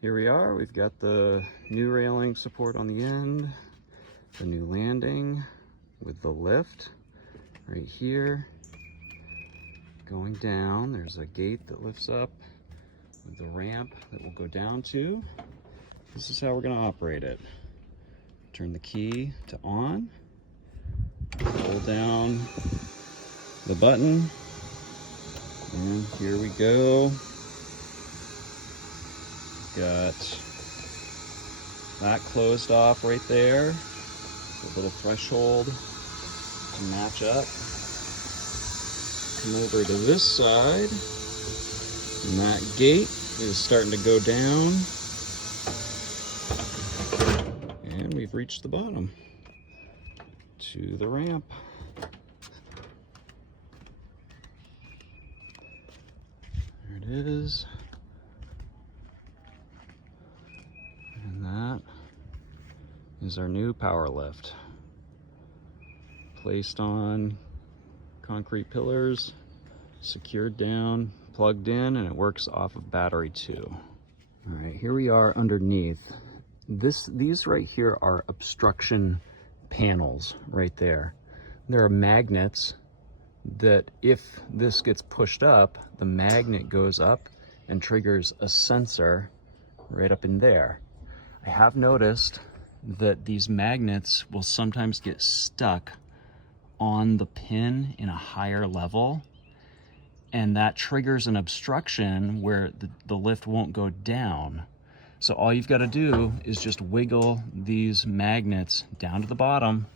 Here we are, we've got the new railing support on the end, the new landing with the lift right here. Going down, there's a gate that lifts up with the ramp that will go down to. This is how we're gonna operate it. Turn the key to on, hold down the button, and here we go. Got that closed off right there, a little threshold to match up. Come over to this side, and that gate is starting to go down, and we've reached the bottom to the ramp. There it is. And that is our new power lift. Placed on concrete pillars, secured down, plugged in, and it works off of battery too. All right, here we are underneath. These right here are obstruction panels right there. There are magnets that if this gets pushed up, the magnet goes up and triggers a sensor right up in there. I have noticed that these magnets will sometimes get stuck on the pin in a higher level, and that triggers an obstruction where the lift won't go down. So all you've got to do is just wiggle these magnets down to the bottom,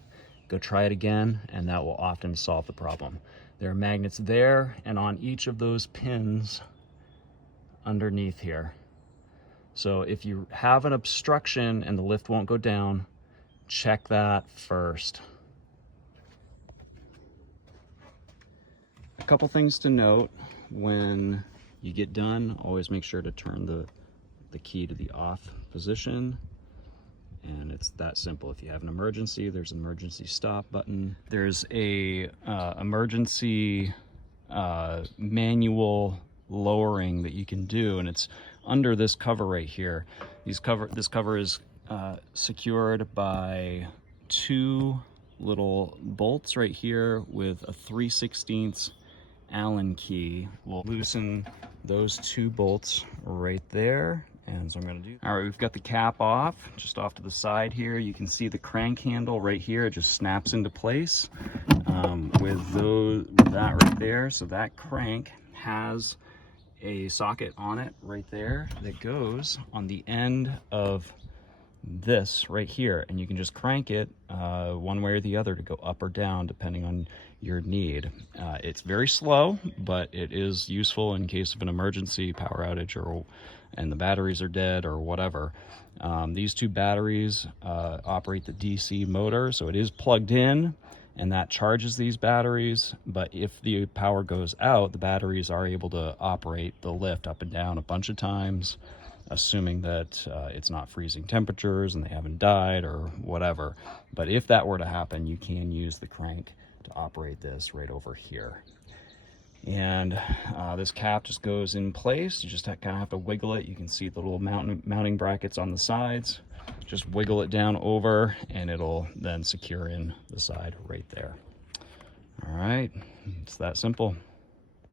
go try it again, and that will often solve the problem. There are magnets there and on each of those pins underneath here. So if you have an obstruction and the lift won't go down, check that first. A couple things to note when you get done, always make sure to turn the key to the off position. And it's that simple. If you have an emergency, there's an emergency stop button. There's a emergency manual lowering that you can do, and it's under this cover right here. This cover is secured by two little bolts right here with a 3/16 Allen key. We'll loosen those two bolts right there, and so I'm going to do. All right, we've got the cap off, just off to the side here. You can see the crank handle right here. It just snaps into place with that right there. So that crank has a socket on it right there that goes on the end of this right here, and you can just crank it one way or the other to go up or down depending on your need. It's very slow, but it is useful in case of an emergency power outage and the batteries are dead or whatever. These two batteries operate the DC motor, so it is plugged in and that charges these batteries, but if the power goes out, the batteries are able to operate the lift up and down a bunch of times, assuming that it's not freezing temperatures and they haven't died or whatever. But if that were to happen, you can use the crank to operate this right over here. And this cap just goes in place. You just kind of have to wiggle it. You can see the little mounting brackets on the sides. Just wiggle it down over and it'll then secure in the side right there. All right, it's that simple.